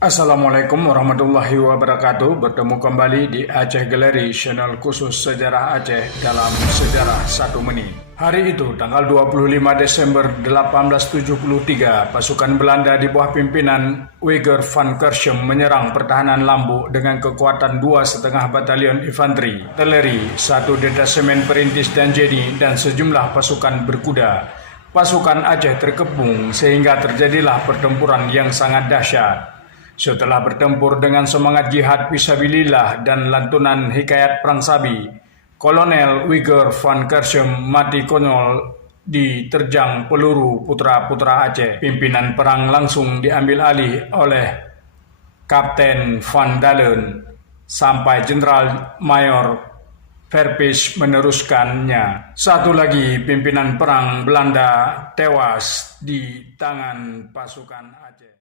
Assalamualaikum warahmatullahi wabarakatuh. Bertemu kembali di Aceh Gallery, channel khusus sejarah Aceh dalam Sejarah 1 Menit. Hari itu, tanggal 25 Desember 1873, pasukan Belanda di bawah pimpinan Wigger van Kersum menyerang pertahanan Lambu dengan kekuatan 2,5 batalion infanteri, artileri, 1 detasemen perintis dan jeni, dan sejumlah pasukan berkuda. Pasukan Aceh terkepung sehingga terjadilah pertempuran yang sangat dahsyat. Setelah bertempur dengan semangat jihad fisabilillah dan lantunan hikayat perang sabi, Kolonel Wigger van Kersum mati konyol diterjang peluru putra-putra Aceh. Pimpinan perang langsung diambil alih oleh Kapten Van Dalen sampai Jenderal Mayor Verpis meneruskannya. Satu lagi pimpinan perang Belanda tewas di tangan pasukan Aceh.